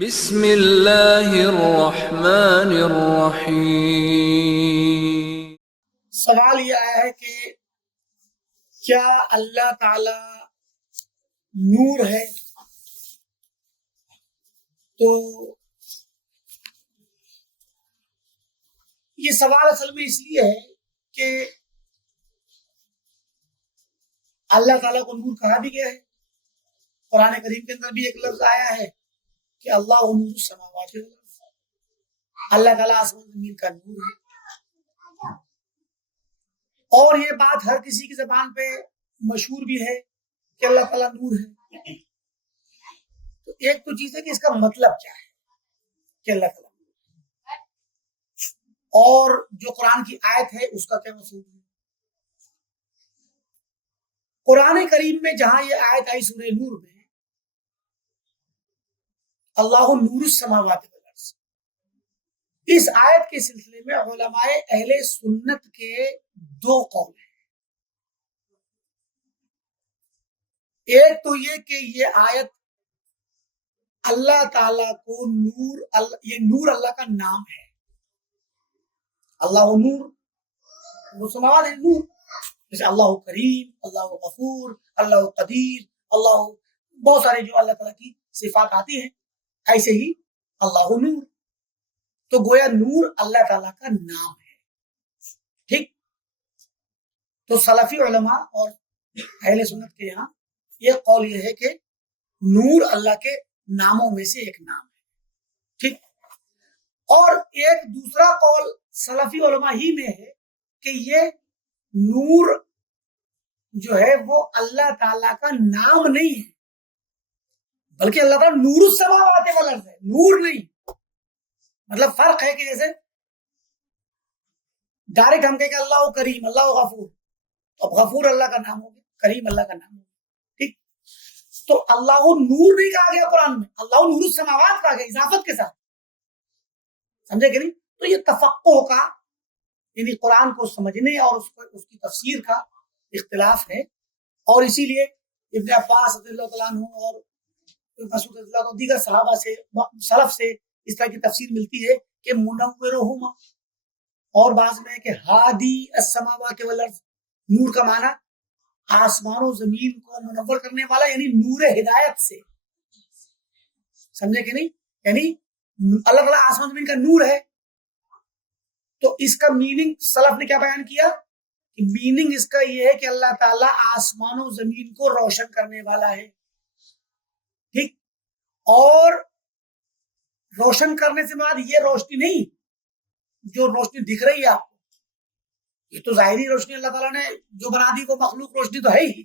بسم اللہ الرحمن الرحیم۔ سوال یہ آیا ہے کہ کیا اللہ تعالی نور ہے؟ تو یہ سوال اصل میں اس لیے ہے کہ اللہ تعالیٰ کو نور کہا بھی گیا ہے۔ قرآن کریم کے اندر بھی ایک لفظ آیا ہے کہ اللہ نور السماوات والارض، اللہ تعالیٰ آسمان زمین کا نور ہے۔ اور یہ بات ہر کسی کی زبان پہ مشہور بھی ہے کہ اللہ تعالیٰ نور ہے۔ تو ایک تو چیز ہے کہ اس کا مطلب کیا ہے کہ اللہ تعالیٰ نور ہے، اور جو قرآن کی آیت ہے اس کا کیا مفہوم ہے۔ قرآن کریم میں جہاں یہ آیت آئی سورہ نور میں، اللہ نور السماوات والارض، اس آیت کے سلسلے میں علماء اہل سنت کے دو قول ہیں۔ ایک تو یہ کہ یہ آیت اللہ تعالیٰ کو نور، یہ نور اللہ کا نام ہے۔ اللہ نور، وہ سماوات ہے نور، جیسے اللہ کریم، اللہ غفور، اللہ قدیر، اللہ بہت سارے جو اللہ تعالیٰ کی صفات آتی ہیں، ایسے ہی اللہ نور، تو گویا نور اللہ تعالیٰ کا نام ہے۔ ٹھیک، تو سلفی علماء اور اہل سنت کے یہاں یہ قول یہ ہے کہ نور اللہ کے ناموں میں سے ایک نام ہے۔ ٹھیک، اور ایک دوسرا قول سلفی علماء ہی میں ہے کہ یہ نور جو ہے وہ اللہ تعالیٰ کا نام نہیں ہے، بلکہ اللہ تعالیٰ نور السماوات والارض ہے، نور نہیں۔ مطلب فرق ہے کہ جیسے ڈائریکٹ ہم کہیں کہ اللہ کریم، اللہ غفور، اب غفور اللہ کا نام ہو گیا، کریم اللہ کا نام ہو گیا۔ ٹھیک، تو اللہ نور نہیں کہا گیا قرآن میں، اللہ نور السماوات کہا گیا اضافت کے ساتھ، سمجھے کہ نہیں؟ تو یہ تفقہ کا، یعنی قرآن کو سمجھنے اور اس کی تفسیر کا اختلاف ہے، اور اسی لیے ابن عباس رضی اللہ تعالیٰ عنہ اور مسعود رضی اللہ عنہ دیگر صحابہ سے، سلف سے اس طرح کی تفسیر ملتی ہے کہ منورہما، اور بعض میں ہے کہ ہادی السماوات والارض، نور کا معنی آسمان و زمین کو منور کرنے والا، یعنی نور ہدایت سے، سمجھے کہ نہیں؟ یعنی اللہ تعالیٰ آسمان زمین کا نور ہے، تو اس کا میننگ سلف نے کیا بیان کیا کہ میننگ اس کا یہ ہے کہ اللہ تعالیٰ آسمان و زمین کو روشن کرنے والا ہے۔ ٹھیک، اور روشن کرنے سے بعد یہ روشنی نہیں جو روشنی دکھ رہی ہے آپ کو، یہ تو ظاہری روشنی اللہ تعالیٰ نے جو بنا دی وہ مخلوق روشنی تو ہے ہی،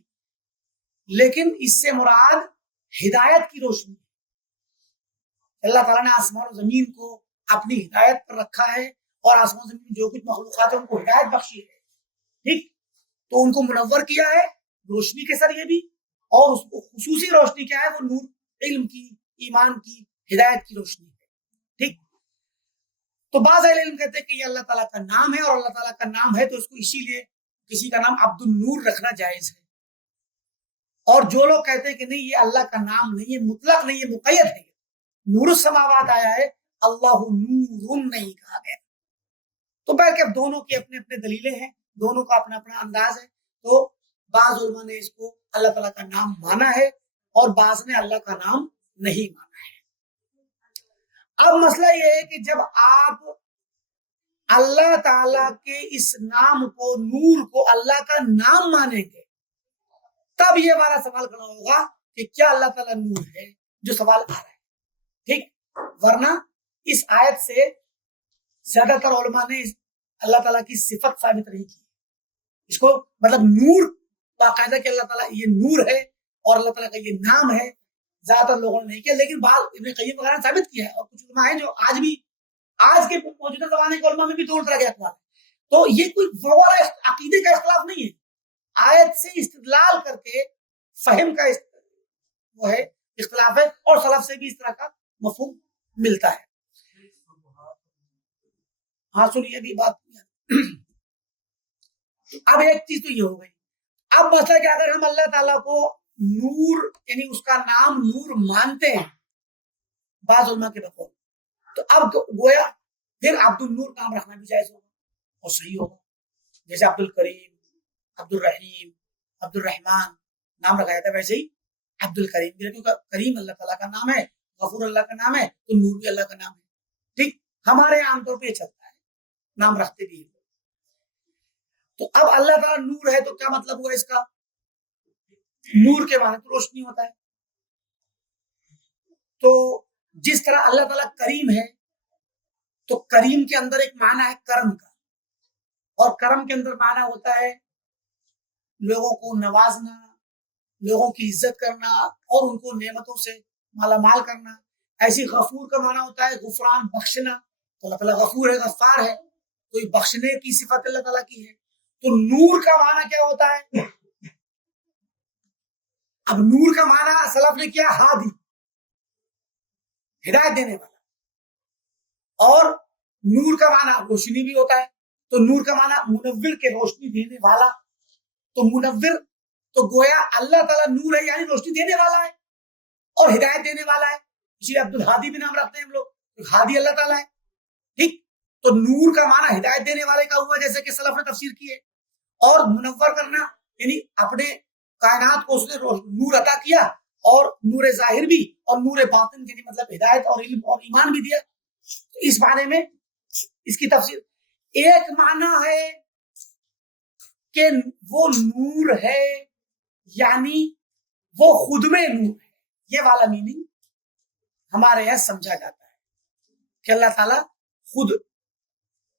لیکن اس سے مراد ہدایت کی روشنی، اللہ تعالیٰ نے آسمان و زمین کو اپنی ہدایت پر رکھا ہے، اور آسمان و زمین جو کچھ مخلوقات ہیں ان کو ہدایت بخشی ہے۔ ٹھیک، تو ان کو منور کیا ہے روشنی کے ذریعے بھی، اور اس کو خصوصی روشنی کیا ہے، وہ نور علم کی، ایمان کی، ہدایت کی روشنی ہے۔ ٹھیک، تو بعض اہل علم کہتے ہیں کہ یہ اللہ تعالیٰ کا نام ہے، اور اللہ تعالیٰ کا نام ہے تو اس کو اسی لیے کسی کا نام عبد النور رکھنا جائز ہے۔ اور جو لوگ کہتے ہیں کہ نہیں یہ اللہ کا نام نہیں ہے، مطلق نہیں ہے، مقید ہے، نور السماوات آیا ہے، اللہ نور نہیں کہا گیا۔ تو بہرکیف دونوں کی اپنے اپنے دلیلیں ہیں، دونوں کا اپنا اپنا انداز ہے۔ تو بعض علماء نے اس کو اللہ تعالیٰ کا نام مانا ہے، اور بعض نے اللہ کا نام نہیں مانا ہے۔ اب مسئلہ یہ ہے کہ جب آپ اللہ تعالیٰ کے اس نام کو، نور کو اللہ کا نام مانیں گے، تب یہ ہمارا سوال کھڑا ہوگا کہ کیا اللہ تعالیٰ نور ہے، جو سوال آ رہا ہے۔ ٹھیک، ورنہ اس آیت سے زیادہ تر علماء نے اللہ تعالیٰ کی صفت ثابت نہیں کی، اس کو مطلب نور باقاعدہ کہ اللہ تعالیٰ یہ نور ہے اور اللہ تعالیٰ کا یہ نام ہے، زیادہ تر لوگوں نے نہیں کیا، لیکن بعض ابن قیم وغیرہ نے ثابت کیا ہے، اور کچھ علماء ہیں جو آج بھی، آج کے موجودہ زمانے کے علماء میں بھی دو طرح کے اقوال ہیں۔ تو یہ کوئی وغیرہ عقیدے کا اختلاف نہیں ہے، آیت سے استدلال کر کے فہم کا وہ ہے اختلاف ہے، اور سلف سے بھی اس طرح کا مفہوم ملتا ہے۔ ہاں سنیے بھی بات، اب ایک چیز تو یہ ہو گئی، اب مسئلہ کہ اگر ہم اللہ تعالیٰ کو نور، یعنی اس کا نام نور مانتے ہیں، بعض علماء کے بقول. تو اب گویا پھر عبد النور نام رکھنا بھی جائز ہوگا اور صحیح ہوگا. جیسے عبد الکریم، عبد الرحیم، عبد الرحمان نام رکھا جاتا ہے، ویسے ہی عبد الکریم بھی، کیونکہ کریم اللہ تعالیٰ کا نام ہے، غفور اللہ کا نام ہے، تو نور بھی اللہ کا نام ہے. ٹھیک، ہمارے عام طور پہ یہ چلتا ہے، نام رکھتے بھی ہیں. تو اب اللہ تعالیٰ نور ہے تو کیا مطلب ہوا اس کا؟ نور کے معنی تو روشنی ہوتا ہے. تو جس طرح اللہ تعالیٰ کریم ہے تو کریم کے اندر ایک معنی ہے کرم کا، اور کرم کے اندر معنی ہوتا ہے لوگوں کو نوازنا، لوگوں کی عزت کرنا اور ان کو نعمتوں سے مالا مال کرنا. ایسی غفور کا معنی ہوتا ہے غفران، بخشنا. تو اللہ تعالیٰ غفور ہے، غفار ہے، تو یہ بخشنے کی صفت اللہ تعالیٰ کی ہے. تو نور کا معنی کیا ہوتا ہے؟ اب نور کا معنی سلف نے کیا؟ ہادی، ہدایت دینے والا. اور نور کا معنی روشنی بھی ہوتا ہے. تو نور کا معنی منور کے روشنی دینے والا. تو منور تو گویا اللہ تعالیٰ نور ہے یعنی روشنی دینے والا ہے اور ہدایت دینے والا ہے. اسی لیے عبد الہادی بھی نام رکھتے ہیں ہم لوگ، ہادی اللہ تعالیٰ ہے. ٹھیک، تو نور کا معنی ہدایت دینے والے کا ہوا جیسے کہ سلف نے تفسیر کی ہے. اور منور کرنا یعنی اپنے کائنات کو اس نے نور عطا کیا، اور نور ظاہر بھی اور نور باطن یعنی مطلب ہدایت اور علم اور ایمان بھی دیا. اس معنی میں اس کی تفسیر ایک معنی ہے کہ وہ نور ہے یعنی وہ خود میں نور ہے. یہ والا میننگ ہمارے یہاں سمجھا جاتا ہے کہ اللہ تعالیٰ خود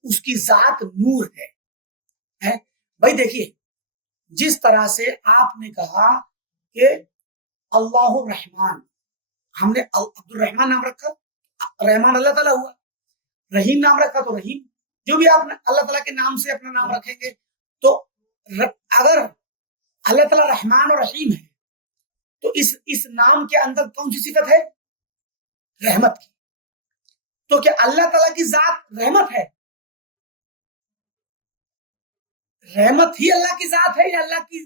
اس کی ذات نور ہے. بھائی دیکھیے، جس طرح سے آپ نے کہا کہ اللہ الرحمن، ہم نے عبد الرحمن نام رکھا، رحمان اللہ تعالیٰ ہوا. رحیم نام رکھا تو رحیم. جو بھی آپ اللہ تعالیٰ کے نام سے اپنا نام رکھیں گے تو اگر اللہ تعالیٰ رحمان اور رحیم ہے تو اس نام کے اندر کون سی صفت ہے؟ رحمت کی. تو کیا اللہ تعالیٰ کی ذات رحمت ہے؟ رحمت ہی اللہ کی ذات ہے، یا اللہ کی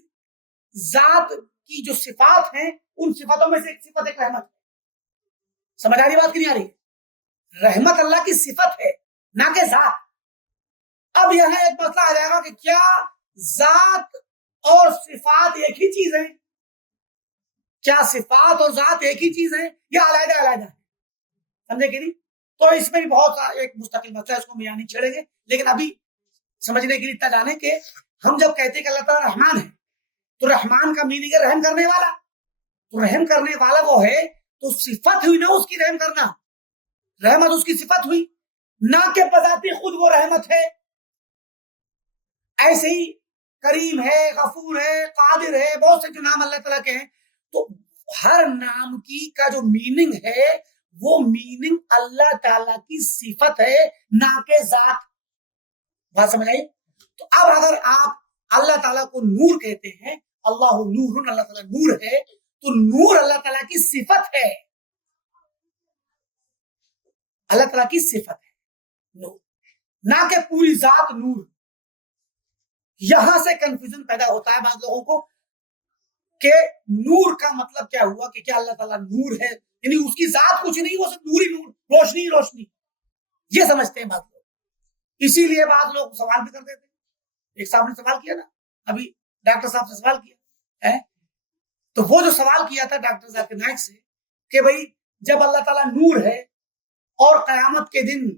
ذات کی جو صفات ہیں ان صفاتوں میں سے ایک صفت ایک رحمت ہے؟ سمجھ آ رہی بات کہ نہیں آ رہی؟ رحمت اللہ کی صفت ہے نہ کہ ذات. اب یہاں ایک مسئلہ آ جائے گا کہ کیا ذات اور صفات ایک ہی چیز ہے؟ کیا صفات اور ذات ایک ہی چیز ہے یا علیحدہ علیحدہ ہے؟ سمجھے کہ نہیں؟ تو اس میں بھی بہت ایک مستقل مسئلہ ہے، اس کو ہم یہاں نہیں چھیڑیں گے. لیکن ابھی سمجھنے کے لیے اتنا جانے کہ ہم جب کہتے ہیں کہ اللہ تعالیٰ رحمان ہے تو رحمان کا میننگ ہے رحم کرنے والا. تو رحم کرنے والا وہ ہے تو صفت ہوئی نا اس کی رحم کرنا، رحمت اس کی صفت ہوئی، نہ کہ بذات خود وہ رحمت ہے. ایسے ہی کریم ہے، غفور ہے، قادر ہے، بہت سے جو نام اللہ تعالیٰ کے ہیں. تو ہر نام کی کا جو میننگ ہے وہ میننگ اللہ تعالیٰ کی صفت ہے نہ کہ ذات. بات سمجھ آئی؟ تو اب اگر آپ اللہ تعالیٰ کو نور کہتے ہیں، اللہ نور، اللہ تعالیٰ نور ہے، تو نور اللہ تعالیٰ کی صفت ہے، اللہ تعالیٰ کی صفت ہے نور، نہ کہ پوری ذات نور. یہاں سے کنفیوژن پیدا ہوتا ہے بعض لوگوں کو کہ نور کا مطلب کیا ہوا، کہ کیا اللہ تعالیٰ نور ہے یعنی اس کی ذات کچھ نہیں، وہ صرف نور ہی نور، روشنی ہی روشنی، یہ سمجھتے ہیں بعض لوگ. اسی لیے بعض لوگ سوال بھی کرتے تھے. ایک صاحب نے سوال کیا نا ابھی، ڈاکٹر صاحب سے سوال کیا ہے، تو وہ جو سوال کیا تھا ڈاکٹر ذاکر نائک سے کہ بھئی جب اللہ تعالیٰ نور ہے اور قیامت کے دن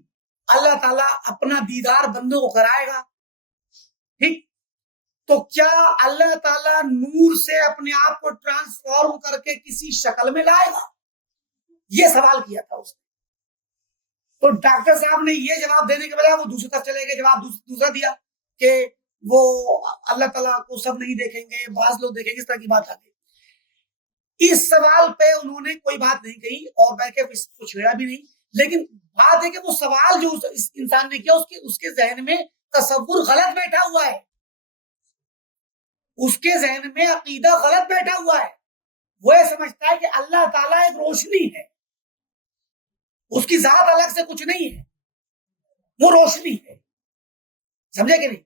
اللہ تعالیٰ اپنا دیدار بندوں کو کرائے گا، ٹھیک، تو کیا اللہ تعالیٰ نور سے اپنے آپ کو ٹرانسفارم کر کے کسی شکل میں لائے گا؟ یہ سوال کیا تھا اس نے. تو ڈاکٹر صاحب نے یہ جواب دینے کے بجائے وہ دوسری طرف چلے گئے، جواب دوسرا دیا کہ وہ اللہ تعالیٰ کو سب نہیں دیکھیں گے، بعض لوگ دیکھیں گے، اس طرح کی بات آ گئی. اس سوال پہ انہوں نے کوئی بات نہیں کہی اور میں کہ کچھ چھیڑا بھی نہیں. لیکن بات ہے کہ وہ سوال جو اس انسان نے کیا اس کے ذہن میں تصور غلط بیٹھا ہوا ہے، اس کے ذہن میں عقیدہ غلط بیٹھا ہوا ہے. وہ یہ سمجھتا ہے کہ اللہ تعالیٰ ایک روشنی ہے، اس کی ذات الگ سے کچھ نہیں ہے، وہ روشنی ہے. سمجھے کہ نہیں؟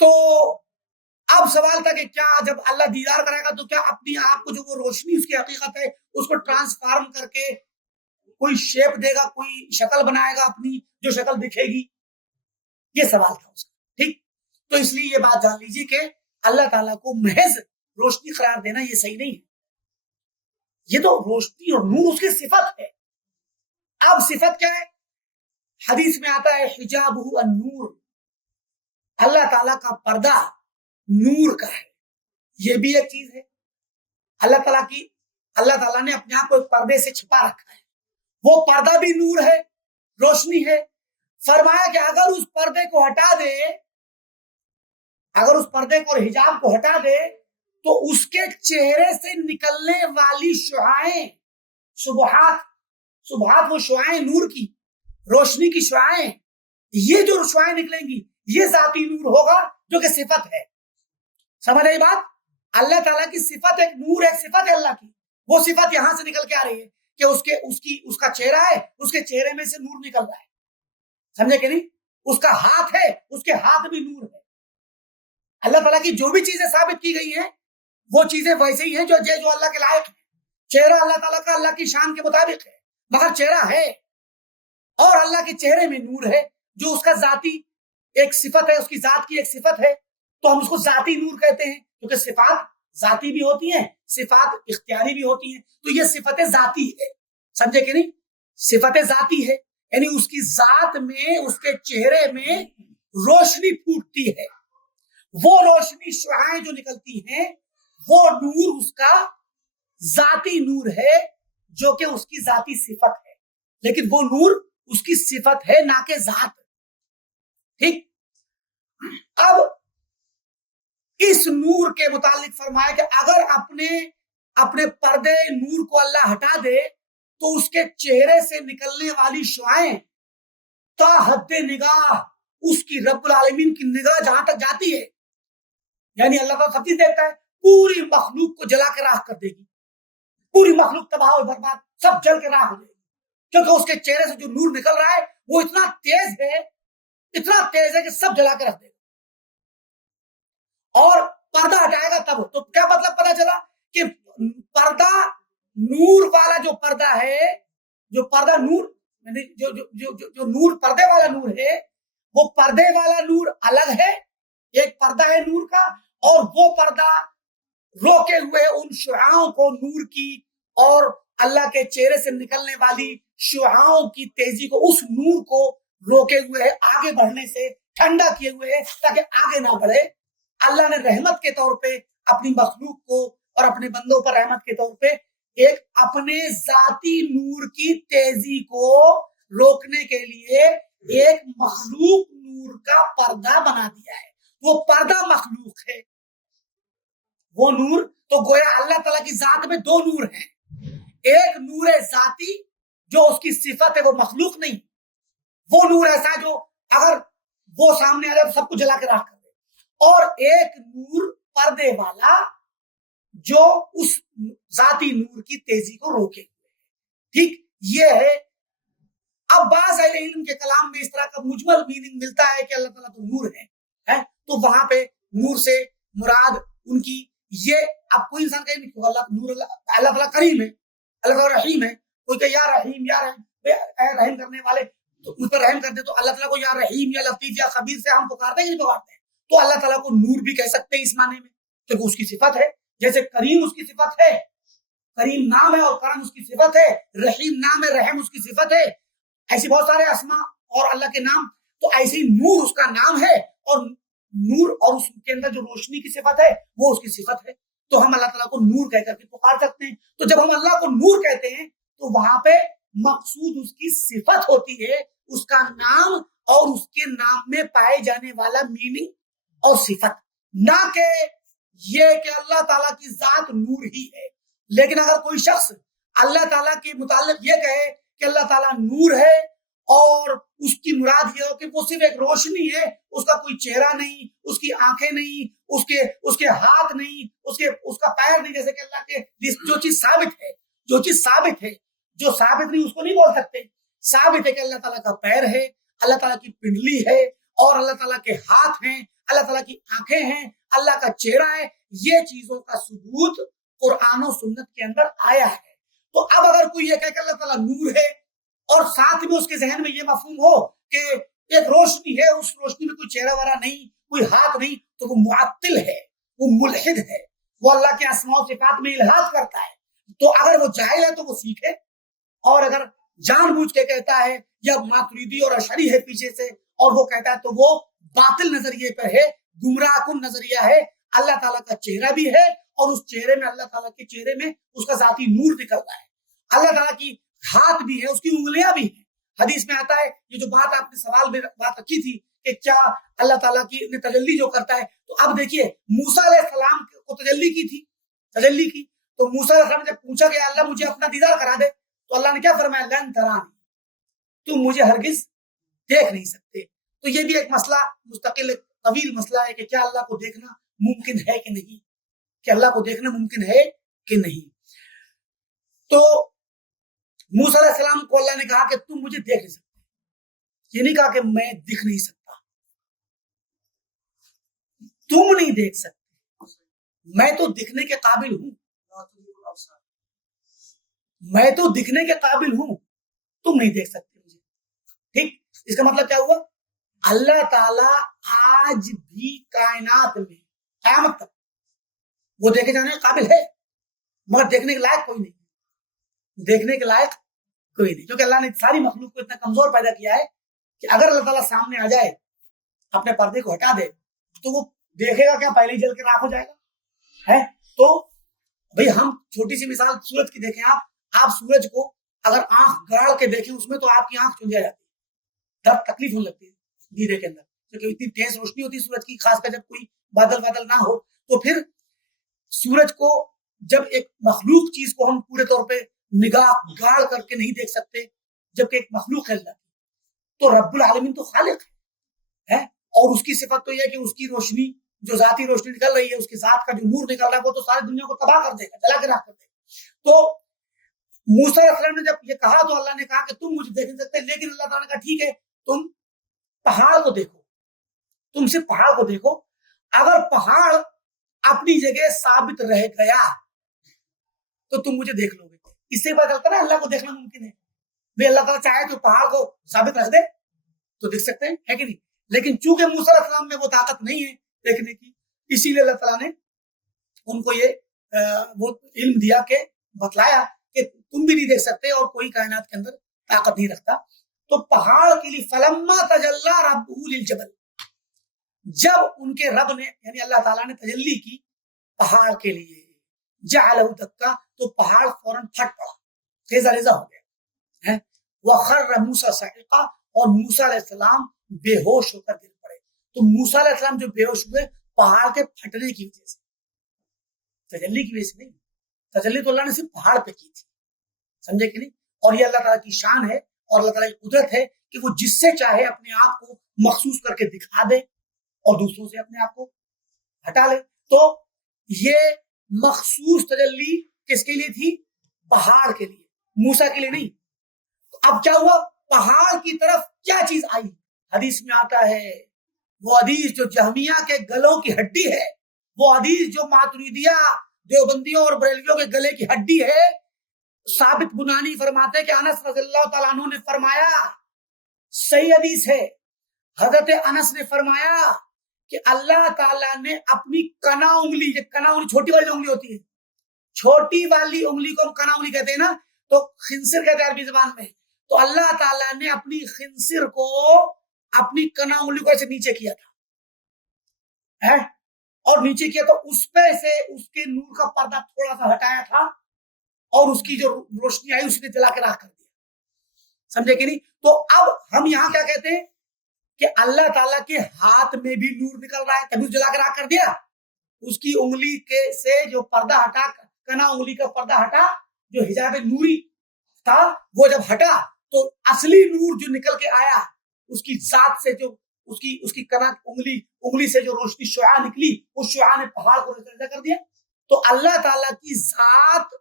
تو اب سوال تھا کہ کیا جب اللہ دیدار کرے گا تو کیا اپنی آپ کو جو وہ روشنی اس کی حقیقت ہے اس کو ٹرانسفارم کر کے کوئی شیپ دے گا, کوئی شکل بنائے گا اپنی جو شکل دکھے گی, یہ سوال تھا اس کا. ٹھیک, تو اس لیے یہ بات جان لیجیے کہ اللہ تعالیٰ کو محض روشنی قرار دینا یہ صحیح نہیں ہے. یہ تو روشنی اور نور اس کی صفت ہے. اب صفت کیا ہے؟ حدیث میں آتا ہے حجابہ النور, اللہ تعالیٰ کا پردہ نور کا ہے. یہ بھی ایک چیز ہے. اللہ تعالیٰ نے اپنے آپ کو ایک پردے سے چھپا رکھا ہے, وہ پردہ بھی نور ہے, روشنی ہے. فرمایا کہ اگر اس پردے کو ہٹا دے, اگر اس پردے کو اور حجاب کو ہٹا دے تو اس کے چہرے سے نکلنے والی شعاعیں, صبحات وہ شعاعیں نور کی, روشنی کی شعاعیں, یہ جو شعاعیں نکلیں گی یہ ذاتی نور ہوگا جو کہ صفت ہے. سمجھ رہی بات؟ اللہ تعالیٰ کی صفت ایک نور, ایک صفت ہے اللہ کی. وہ صفت یہاں سے نکل کے آ رہی ہے کہ اس کا چہرہ ہے, اس کے چہرے میں سے نور نکل رہا ہے. سمجھے کہ نہیں؟ اس کا ہاتھ ہے, اس کے ہاتھ بھی نور ہے. اللہ تعالیٰ کی جو بھی چیزیں ثابت کی گئی ہیں وہ چیزیں ویسے ہی ہیں جو اللہ کے لائق ہیں. چہرہ اللہ تعالیٰ کا اللہ کی شان کے مطابق ہے, مگر چہرہ ہے اور اللہ کے چہرے میں نور ہے جو اس کا ذاتی ایک صفت ہے, اس کی ذات کی ایک صفت ہے. تو ہم اس کو ذاتی نور کہتے ہیں, کیونکہ صفات ذاتی بھی ہوتی ہیں, صفات اختیاری بھی ہوتی ہیں. تو یہ صفت ذاتی ہے. سمجھے کہ نہیں؟ صفت ذاتی ہے, یعنی اس کی ذات میں, اس کے چہرے میں روشنی پھوٹتی ہے. وہ روشنی شعاعیں جو نکلتی ہیں وہ نور اس کا ذاتی نور ہے جو کہ اس کی ذاتی صفت ہے, لیکن وہ نور اس کی صفت ہے نہ کہ ذات. ٹھیک, اب اس نور کے متعلق فرمایا کہ اگر اپنے پردے نور کو اللہ ہٹا دے تو اس کے چہرے سے نکلنے والی شعاعیں تا حد نگاہ اس کی رب العالمین کی نگاہ جہاں تک جاتی ہے, یعنی اللہ تعالیٰ سب چیز دیکھتا ہے, پوری مخلوق کو جلا کے راکھ کر دے گی. پوری مخلوق تباہ و برباد, سب جل کے راکھ ہو جائے گی, کیونکہ اس کے چہرے سے جو نور نکل رہا ہے وہ اتنا تیز ہے کہ سب جلا کے رکھ دے گا. اور پردہ ہٹائے گا تب. تو کیا مطلب پتا چلا کہ پردہ نور والا جو پردہ ہے, جو پردہ نور جو نور پردے والا نور ہے, وہ پردے والا نور الگ ہے, ایک پردہ ہے نور کا, اور وہ پردہ روکے ہوئے ان شعاعوں کو نور کی اور اللہ کے چہرے سے نکلنے والی شعاعوں کی تیزی کو, اس نور کو روکے ہوئے ہے آگے بڑھنے سے, ٹھنڈا کیے ہوئے ہے تاکہ آگے نہ بڑھے. اللہ نے رحمت کے طور پہ اپنی مخلوق کو اور اپنے بندوں پر رحمت کے طور پہ ایک اپنے ذاتی نور کی تیزی کو روکنے کے لیے ایک مخلوق نور کا پردہ بنا دیا ہے. وہ پردہ مخلوق ہے, وہ نور. تو گویا اللہ تعالیٰ کی ذات میں دو نور ہیں, ایک نور ذاتی جو اس کی صفت ہے, وہ مخلوق نہیں, وہ نور ایسا جو اگر وہ سامنے آ جائے تو سب کو جلا کے راکھ کر دے, اور ایک نور پردے والا جو اس ذاتی نور کی تیزی کو روکے ہوئے ہے. ٹھیک, یہ ہے. اب بعض اہل علم کے کلام میں اس طرح کا مجمل میننگ ملتا ہے کہ اللہ تعالیٰ تو نور ہے, تو وہاں پہ نور سے مراد ان کی یہ, اب کوئی انسان کہے نہیں اللہ نور, اللہ تعالیٰ کریم ہے, اللہ تعالیٰ رحیم ہے. کوئی کہ یا رحیم رحم کرنے والے تو ان پر رحم کر دے, تو اللہ تعالیٰ کو یا رحیم یا لطیف یا خبیر سے ہم پکارتے ہیں کہ نہیں پکارتے ہیں؟ تو اللہ تعالیٰ کو نور بھی کہہ سکتے ہیں اس معنی میں, کیونکہ اس کی صفت ہے. جیسے کریم اس کی صفت ہے, کریم نام ہے, اور کرم اس کی صفت ہے. رحیم نام ہے, رحم اس کی صفت ہے. ایسی بہت سارے اسماء اور اللہ کے نام. تو ایسے ہی نور اس کا نام ہے, اور نور اور اس کے اندر جو روشنی کی صفت ہے وہ اس کی صفت ہے. تو ہم اللہ تعالیٰ کو نور کہہ کر کے پکار سکتے ہیں. تو جب ہم اللہ کو نور کہتے ہیں تو وہاں پہ مقصود اس کی صفت ہوتی ہے, اس کا نام اور اس کے نام میں پائے جانے والا میننگ اور صفت, نہ کہ یہ کہ اللہ تعالیٰ کی ذات نور ہی ہے. لیکن اگر کوئی شخص اللہ تعالیٰ کے متعلق یہ کہے کہ اللہ تعالیٰ نور ہے اور اس کی مراد یہ ہو کہ وہ صرف ایک روشنی ہے, اس کا کوئی چہرہ نہیں, اس کی آنکھیں نہیں, اس کے ہاتھ نہیں, اس کا پیر نہیں, جیسے کہ اللہ کے جو چیز ثابت ہے, جو ثابت نہیں اس کو نہیں بول سکتے. ثابت ہے کہ اللہ تعالیٰ کا پیر ہے, اللہ تعالیٰ کی پنڈلی ہے, اور اللہ تعالیٰ کے ہاتھ ہیں, اللہ تعالیٰ کی آنکھیں ہیں, اللہ کا چہرہ ہے. یہ چیزوں کا ثبوت قرآن و سنت کے اندر آیا ہے. تو اب اگر کوئی یہ کہے کہ اللہ تعالیٰ نور ہے اور ساتھ میں اس کے ذہن میں یہ مفہوم ہو کہ ایک روشنی ہے، اس روشنی میں کوئی چہرہ وغیرہ نہیں، کوئی ہاتھ نہیں، تو وہ معطل ہے، وہ ملحد ہے، وہ اللہ کے اسماء و صفات میں الحاد کرتا ہے۔ تو اگر وہ جاہل ہے تو وہ سیکھے، اور اگر جان بوجھ کے کہتا ہے یا ماتریدی اور اشعری ہے پیچھے سے اور وہ کہتا ہے تو وہ باطل نظریے پر ہے، گمراہ کن نظریہ ہے۔ اللہ تعالیٰ کا چہرہ بھی ہے اور اس چہرے میں اللہ تعالیٰ کے چہرے میں اس کا ذاتی نور نکلتا ہے، اللہ تعالیٰ کی ہاتھ بھی ہے، اس کی انگلیاں بھی ہیں۔ حدیث میں آتا ہے، یہ جو بات آپ نے سوال میں بات رکھی تھی کہ کیا اللہ تعالیٰ کی تجلی جو کرتا ہے، تو اب دیکھیے موسیٰ علیہ السلام کو تجلی کی تھی، تجلی کی، تو موسیٰ علیہ السلام نے جب پوچھا کہ اللہ مجھے اپنا دیدار کرا دے، تو اللہ نے کیا فرمایا؟ لن ترانی، تم مجھے ہرگز دیکھ نہیں سکتے۔ تو یہ بھی ایک مسئلہ مستقل طویل مسئلہ ہے کہ کیا اللہ کو دیکھنا ممکن ہے کہ نہیں، کہ اللہ کو دیکھنا ممکن ہے کہ نہیں۔ تو موسیٰ علیہ السلام کو اللہ نے کہا کہ تم مجھے دیکھ نہیں سکتے، یہ نہیں کہا کہ میں دکھ نہیں سکتا، تم نہیں دیکھ سکتے، میں تو دکھنے کے قابل ہوں، میں تو دکھنے کے قابل ہوں، تم نہیں دیکھ سکتے مجھے۔ ٹھیک، اس کا مطلب کیا ہوا؟ اللہ تعالیٰ آج بھی کائنات میں قیامت تک وہ دیکھے جانے کے قابل ہے، مگر دیکھنے کے لائق کوئی نہیں، دیکھنے کے لائق کوئی نہیں، کیونکہ اللہ نے ساری مخلوق کو اتنا کمزور پیدا کیا ہے کہ اگر اللہ تعالیٰ سامنے آ جائے، اپنے پردے کو ہٹا دے، تو وہ دیکھے گا کیا؟ پہلے ہی جل کے راکھ ہو جائے گا ہے۔ تو بھئی ہم چھوٹی سی مثال سورج کی دیکھیں، آپ سورج کو اگر آنکھ گاڑ کے دیکھیں اس میں تو آپ کی آنکھ چندیا جاتی ہے، درد تکلیف ہونے لگتی ہے دیدے کے اندر، کیونکہ اتنی تیز روشنی ہوتی ہے سورج کی، خاص کر جب کوئی بادل نہ ہو۔ تو پھر سورج کو جب ایک مخلوق چیز کو ہم پورے طور پہ نگاہ گاڑ کر کے نہیں دیکھ سکتے، جبکہ ایک مخلوق ہے اللہ، تو رب العالمین تو خالق ہے، اور اس کی صفت تو یہ ہے کہ اس کی روشنی جو ذاتی روشنی نکل رہی ہے، اس کے ذات کا جو نور نکل رہا ہے، وہ تو ساری دنیا کو تباہ کر دے گا، جلا کے راکھ کر دے گا۔ تو موسیٰ علیہ السلام نے جب یہ کہا تو اللہ نے کہا کہ تم مجھے دیکھ نہیں سکتے، لیکن اللہ تعالیٰ نے کہا ٹھیک ہے، تم پہاڑ کو دیکھو، تم صرف پہاڑ کو دیکھو، اگر پہاڑ اپنی جگہ ثابت رہ گیا تو تم مجھے دیکھ لو گے۔ اس سے پتہ چلتا ہے اللہ کو دیکھنا ممکن ہے، بھی اللہ تعالیٰ چاہے تو پہاڑ کو ثابت رکھ دے تو دیکھ سکتے ہیں، ہے کہ نہیں؟ لیکن چونکہ موسیٰ علیہ السلام میں وہ طاقت نہیں ہے دیکھنے کی، اسی لیے اللہ تعالیٰ نے ان کو یہ وہ علم دیا کہ بتلایا کہ تم بھی نہیں دیکھ سکتے اور کوئی کائنات کے اندر طاقت نہیں رکھتا۔ تو پہاڑ کے لیے فلما تجلی ربہ للجبل، جب ان کے رب نے یعنی اللہ تعالیٰ نے تجلی کی پہاڑ کے لیے، جعلہ دکا، تو پہاڑ فوراً پھٹ پڑا، ریزہ ریزہ ہو گیا، وخر موسیٰ صعقا، اور موسیٰ علیہ السلام بے ہوش ہو کر گر پڑے۔ تو موسیٰ علیہ السلام جو بے ہوش ہوئے پہاڑ کے پھٹنے کی وجہ سے، تجلی کی وجہ سے نہیں، تجلی تو اللہ نے صرف پہاڑ پہ کی تھی، سمجھے کہ نہیں؟ اور یہ اللہ تعالیٰ کی شان ہے اور اللہ تعالیٰ کی قدرت ہے کہ وہ جس سے چاہے اپنے آپ کو مخصوص کر کے دکھا دے اور دوسروں سے اپنے آپ کو ہٹا لے۔ تو یہ مخصوص تجلی کس کے لیے تھی؟ پہاڑ کے لیے، موسیٰ کے لیے نہیں۔ تو اب کیا ہوا؟ پہاڑ کی طرف کیا چیز آئی؟ حدیث میں آتا ہے، وہ حدیث جو جہمیہ کے گلوں کی ہڈی ہے، وہ حدیث جو ماتریدیہ دیوبندیوں اور بریلویوں کے گلے کی ہڈی ہے، ثابت بنانی فرماتے ہیں کہ انس رضی اللہ تعالیٰ عنہ نے فرمایا، صحیح حدیث ہے، حضرت انس نے فرمایا کہ اللہ تعالیٰ نے اپنی کنا انگلی، یہ کنا انگلی چھوٹی والی انگلی ہوتی ہے، چھوٹی والی انگلی کو ہم کنا انگلی کہتے ہیں نا، تو خنصر کہتے ہیں عربی زبان میں، تو اللہ تعالیٰ نے اپنی خنصر کو اپنی کنا انگلی کو ایسے نیچے کیا تھا، اور نیچے کیا تو اس پہ سے اس کے نور کا پردہ تھوڑا سا ہٹایا تھا اور اس کی جو روشنی آئی اس نے جلا کے راکھ کر دیا، سمجھے کہ نہیں؟ تو اب ہم یہاں کیا کہتے ہیں کہ اللہ تعالیٰ کے ہاتھ میں بھی نور نکل رہا ہے، تبھی جلا کے راکھ کر دیا، اس کی انگلی کے سے جو پردہ ہٹا، کنا انگلی کا پردہ ہٹا، جو حجاب نوری تھا وہ جب ہٹا تو اصلی نور جو نکل کے آیا، اس کی ذات سے جو اس کی کنا انگلی سے جو روشنی شعاع نکلی، اس شعاع نے پہاڑ کو ریزہ کر دیا۔ تو اللہ تعالیٰ کی ذات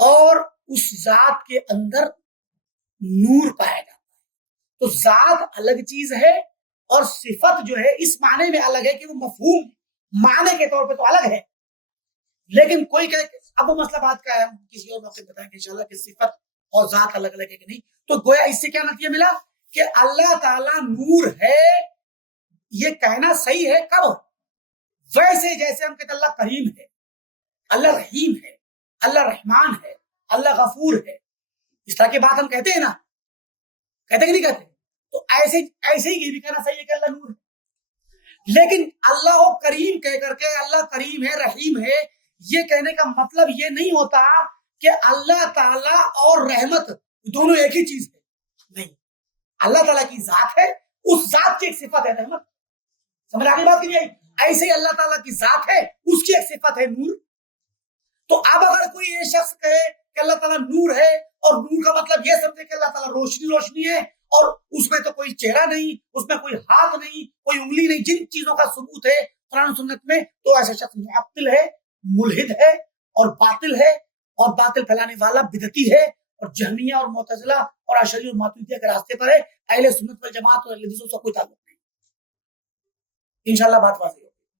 اور اس ذات کے اندر نور پایا جاتا ہے، تو ذات الگ چیز ہے اور صفت جو ہے اس معنی میں الگ ہے کہ وہ مفہوم معنی کے طور پہ تو الگ ہے، لیکن کوئی کہ اب وہ مسئلہ بات کا ہے، ہم کسی اور موقع بتائیں گے انشاءاللہ کہ صفت اور ذات الگ الگ ہے کہ نہیں. تو گویا اس سے کیا نتیجہ ملا کہ اللہ تعالیٰ نور ہے یہ کہنا صحیح ہے کب؟ ویسے جیسے ہم کہتے اللہ کریم ہے، اللہ رحیم ہے، اللہ رحمان ہے، اللہ غفور ہے، اس طرح کی بات ہم کہتے ہیں نا، کہتے کہ نہیں کہتے؟ تو ایسے ہی یہ بھی کہنا صحیح ہے کہ اللہ نور ہے. لیکن اللہ کریم کہہ کر کے اللہ کریم ہے رحیم ہے یہ کہنے کا مطلب یہ نہیں ہوتا کہ اللہ تعالیٰ اور رحمت دونوں ایک ہی چیز ہے. نہیں، اللہ تعالیٰ کی ذات ہے، اس ذات کی ایک صفت ہے رحمت. سمجھ آگے بات کی نہیں آئی؟ ایسے ہی اللہ تعالیٰ کی ذات ہے، اس کی ایک صفت ہے نور. تو اب اگر کوئی یہ شخص کہے کہ اللہ تعالیٰ نور ہے اور نور کا مطلب یہ سمجھے کہ اللہ تعالیٰ روشنی ہے اور اس میں تو کوئی چہرہ نہیں، اس میں کوئی ہاتھ نہیں، کوئی انگلی نہیں، جن چیزوں کا ثبوت ہے قرآن و سنت میں، تو ایسا شخص معطل ہے، ملحد ہے اور باطل ہے اور باطل پھیلانے والا بدعتی ہے اور جہمیہ اور معتزلہ اور اشعری اور ماتریدیہ کے راستے پر ہے. اہل سنت والجماعت اور اہل حدیث سے کوئی تعلق نہیں. انشاءاللہ بات واضح.